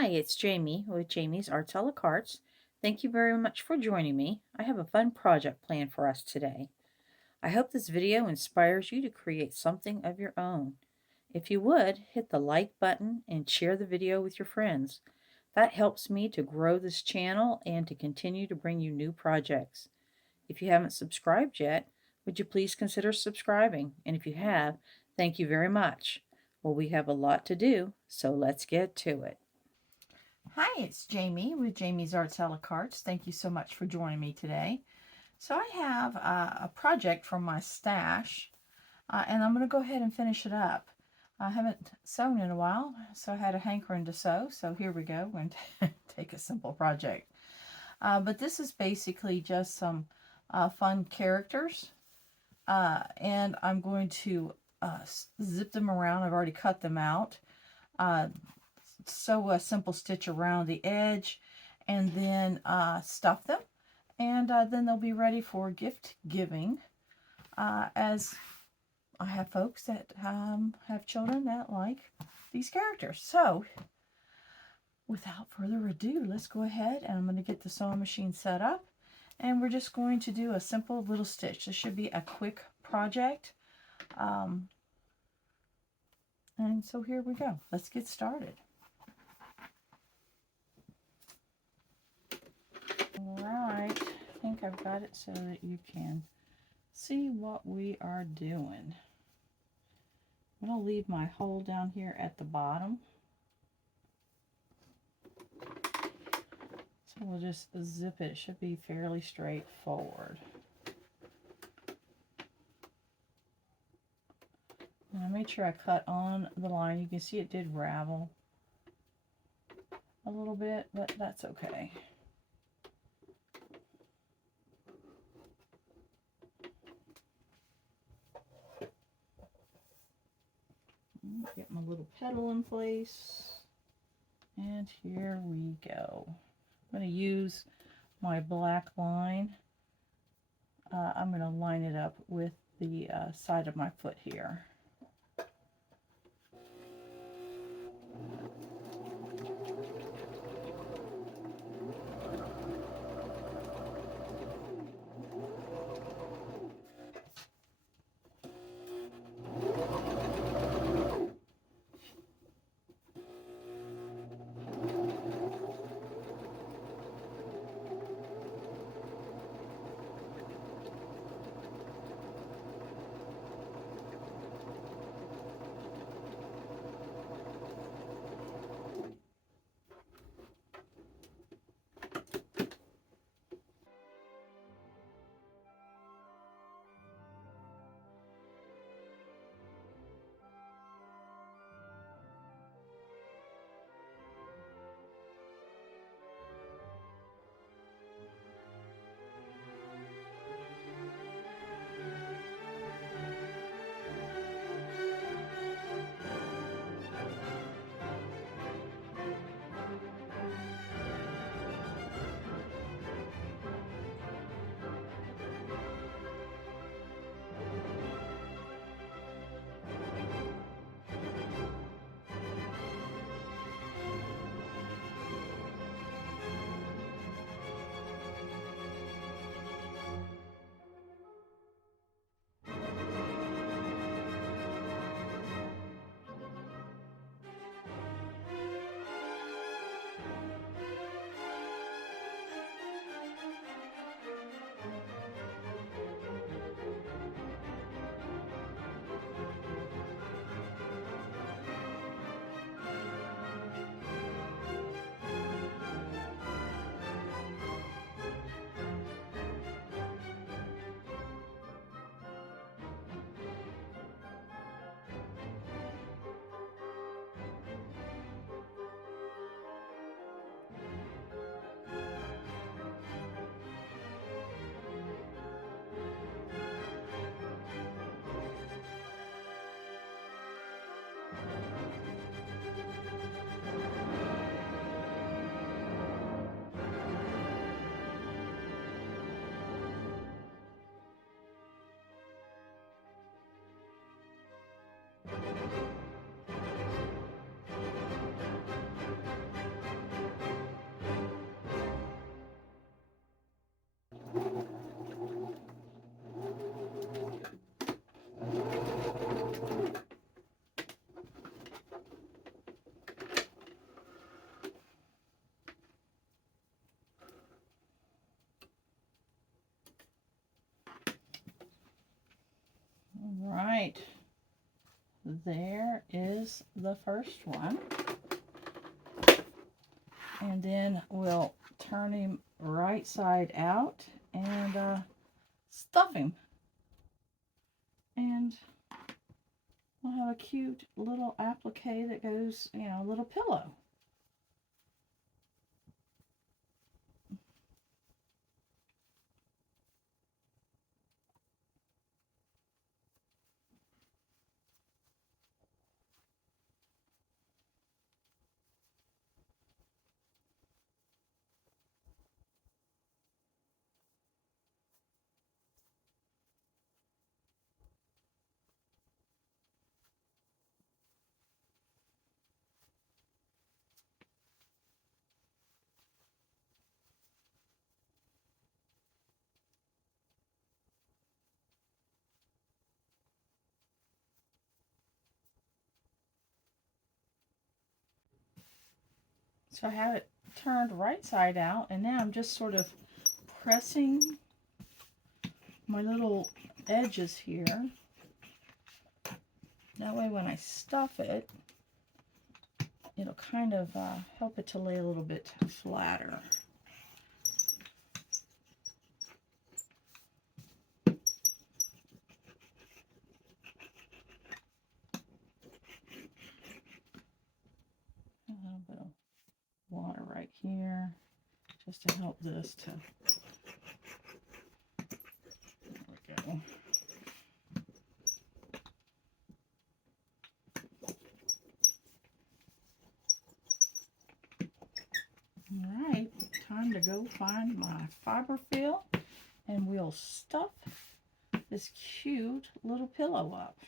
Hi, it's Jamie with Jamie's Arts a la Cartes. Thank you very much for joining me. I have a fun project planned for us today. I hope this video inspires you to create something of your own. If you would, hit the like button and share the video with your friends. That helps me to grow this channel and to continue to bring you new projects. If you haven't subscribed yet, would you please consider subscribing? And if you have, thank you very much. Well, we have a lot to do, so let's get to it. Hi, it's Jamie with Jamie's Arts a la Cartes. Thank you so much for joining me today. So I have a project from my stash, and I'm going to go ahead and finish it up. I haven't sewn in a while, so I had a hankering to sew. So here we go. We're going to take a simple project. But this is basically just some fun characters, and I'm going to zip them around. I've already cut them out. Sew a simple stitch around the edge and then stuff them, and then they'll be ready for gift giving, as I have folks that have children that like these characters. So without further ado, let's go ahead, and I'm going to get the sewing machine set up, and we're just going to do a simple little stitch. This should be a quick project, and so here we go. Let's get started. Alright, I think I've got it so that you can see what we are doing. I'm going to leave my hole down here at the bottom. So we'll just zip it. It should be fairly straightforward. And I made sure I cut on the line. You can see it did ravel a little bit, but that's okay. Get my little petal in place, and here we go. I'm going to use my black line. I'm going to line it up with the side of my foot here. there is the first one. And then we'll turn him right side out and stuff him. And we'll have a cute little applique that goes, you know, a little pillow. So I have it turned right side out, and now I'm just sort of pressing my little edges here. That way when I stuff it, it'll kind of help it to lay a little bit flatter. A little bit of water right here, just to help this to, there we go. All right, time to go find my fiber fill, and we'll stuff this cute little pillow up.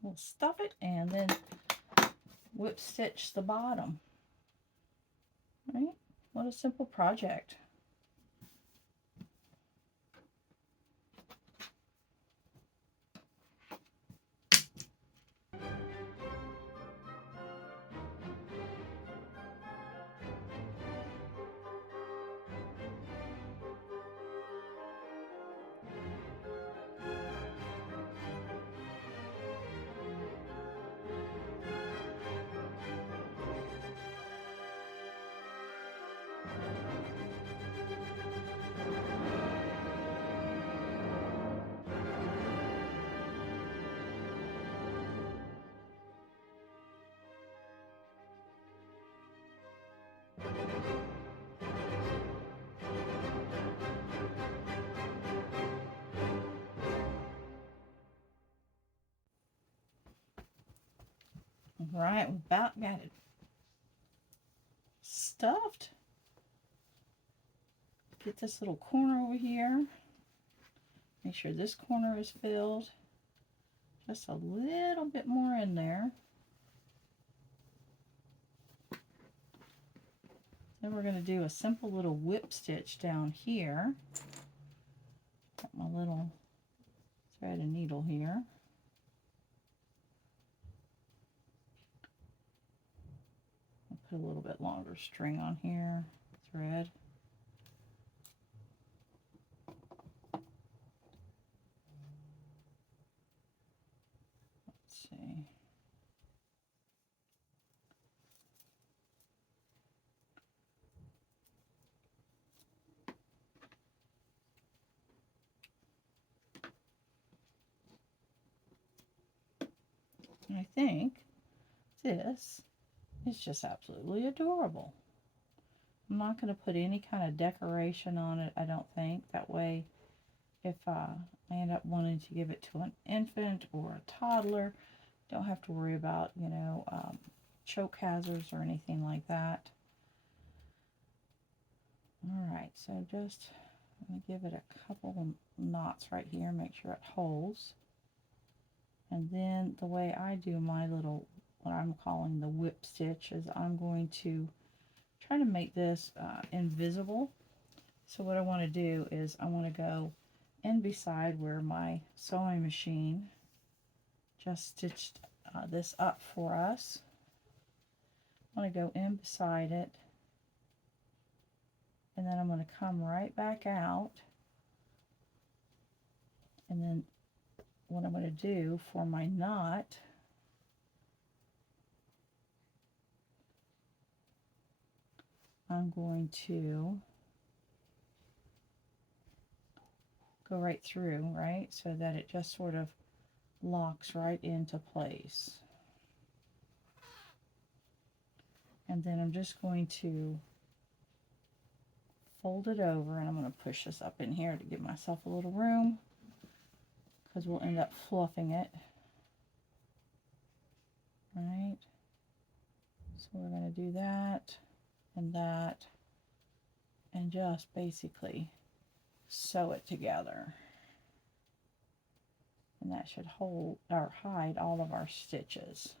We'll stuff it and then whip stitch the bottom. Right? What a simple project. All right, we about got it stuffed. Get this little corner over here. Make sure this corner is filled. Just a little bit more in there. Then we're going to do a simple little whip stitch down here. Got my little thread and needle here. I'll put a little bit longer string on here, thread. Let's see. I think this is just absolutely adorable. I'm not going to put any kind of decoration on it, I don't think. That way, if I end up wanting to give it to an infant or a toddler, don't have to worry about, you know, choke hazards or anything like that. Alright, so just let me give it a couple of knots right here, make sure it holds. And then the way I do my little, what I'm calling the whip stitch, is I'm going to try to make this invisible. So what I want to do is I want to go in beside where my sewing machine just stitched this up for us. I want to go in beside it, and then I'm going to come right back out, and then what I'm going to do for my knot I'm going to go right through, right, so that it just sort of locks right into place. And then I'm just going to fold it over, and I'm going to push this up in here to give myself a little room, because we'll end up fluffing it. Right? So we're going to do that, and just basically sew it together. And that should hold or hide all of our stitches.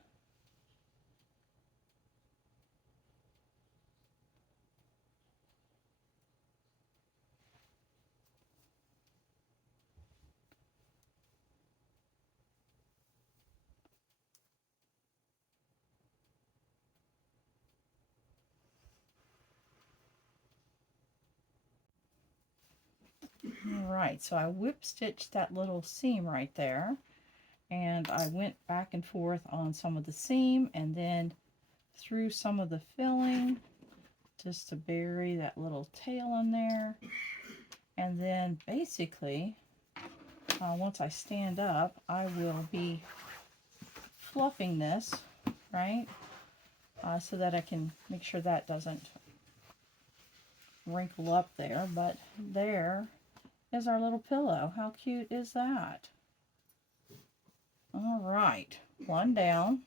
Alright, so I whip stitched that little seam right there, and I went back and forth on some of the seam and then through some of the filling just to bury that little tail in there. And then basically once I stand up, I will be fluffing this, right, so that I can make sure that doesn't wrinkle up there. But there is our little pillow. How cute is that? All right, one down,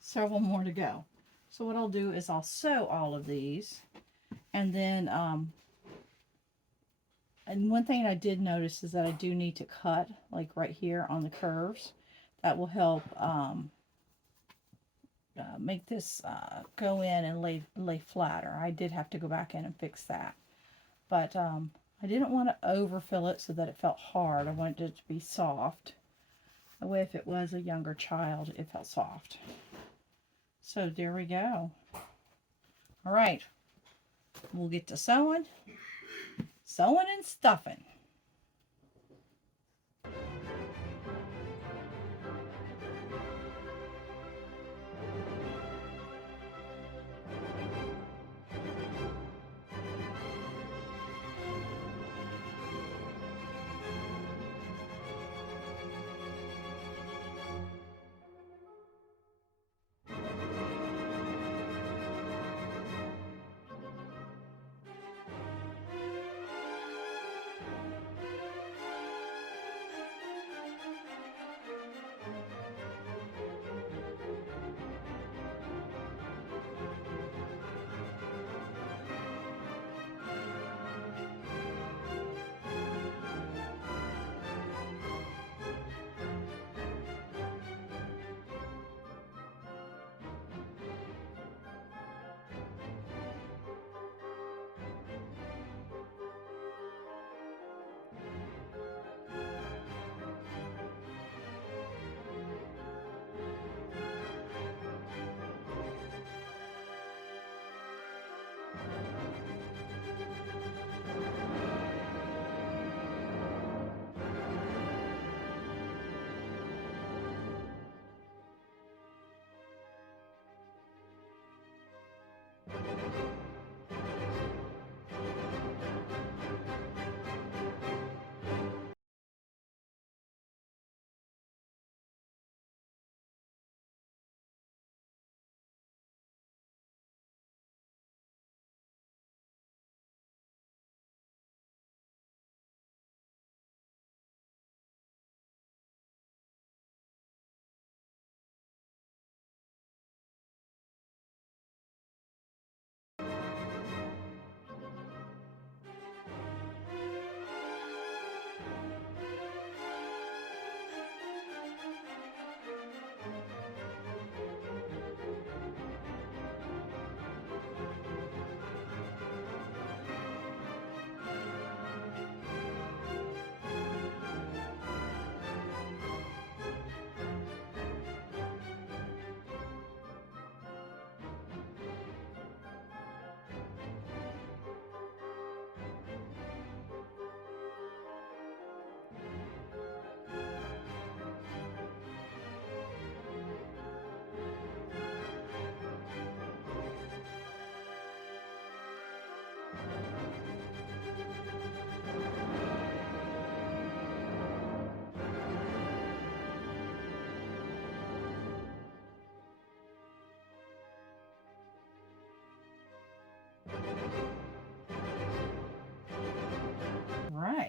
several more to go. So what I'll do is I'll sew all of these, and then and one thing I did notice is that I do need to cut like right here on the curves. That will help make this go in and lay flatter. I did have to go back in and fix that, but I didn't want to overfill it so that it felt hard. I wanted it to be soft. That way, if it was a younger child, it felt soft. So there we go. All right, we'll get to sewing and stuffing.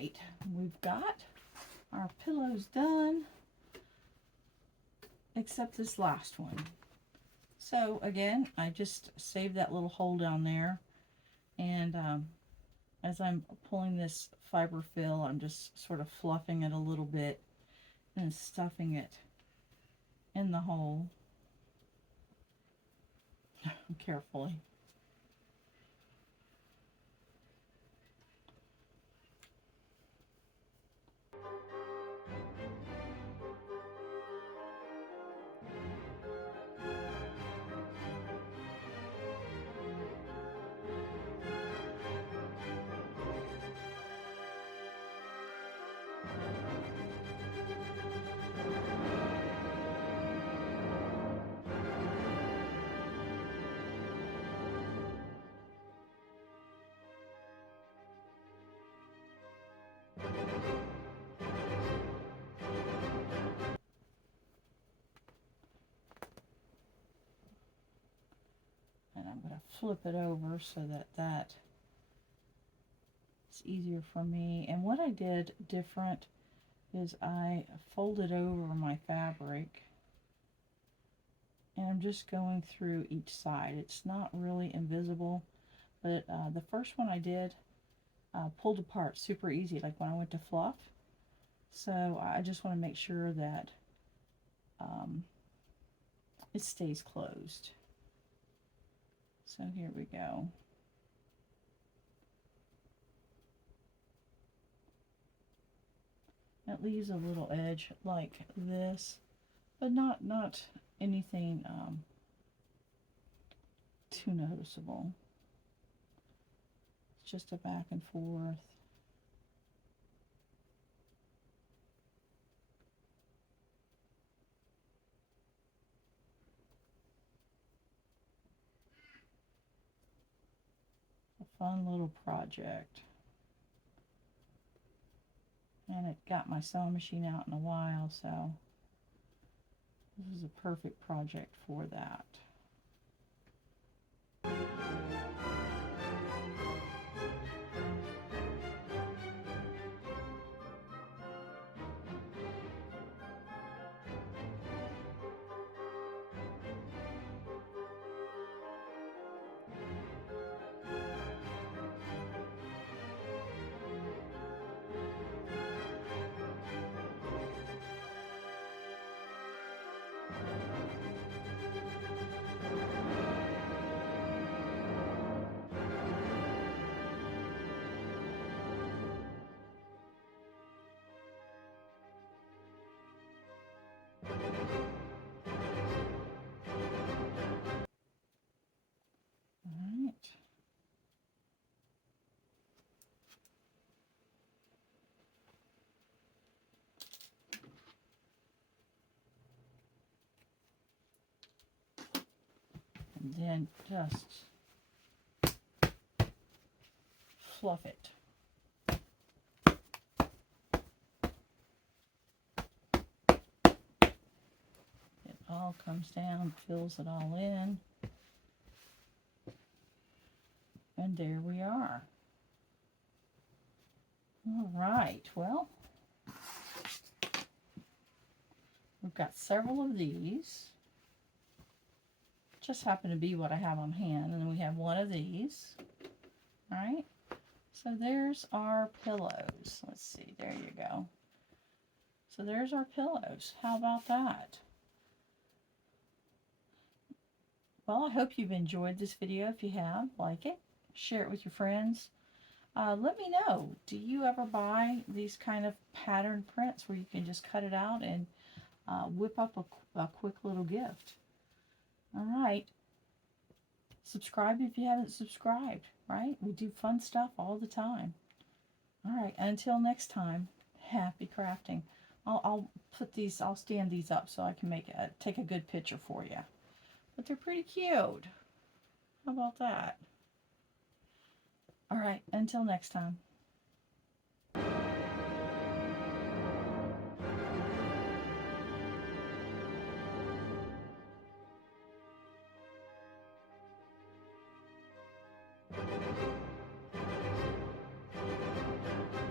right, we've got our pillows done, except this last one. So again, I just saved that little hole down there, and as I'm pulling this fiber fill, I'm just sort of fluffing it a little bit and stuffing it in the hole carefully. And I'm going to flip it over so that it's easier for me. And what I did different is I folded over my fabric, and I'm just going through each side. It's not really invisible, but the first one I did pulled apart super easy, like when I went to fluff. So I just want to make sure that it stays closed. So here we go. It leaves a little edge like this, but not anything too noticeable. It's just a back and forth. A fun little project. And it got my sewing machine out in a while, so this is a perfect project for that. And then just fluff it. It all comes down, fills it all in. And there we are. All right, well, we've got several of these. Just happen to be what I have on hand. And then we have one of these. All right, so there's our pillows. Let's see, there you go. So there's our pillows. How about that? Well, I hope you've enjoyed this video. If you have, like it, share it with your friends. Let me know, do you ever buy these kind of pattern prints where you can just cut it out and whip up a quick little gift? All right. Subscribe if you haven't subscribed, right? We do fun stuff all the time. All right, until next time, happy crafting. I'll put these, I'll stand these up so I can take a good picture for you. But they're pretty cute. How about that? All right, until next time.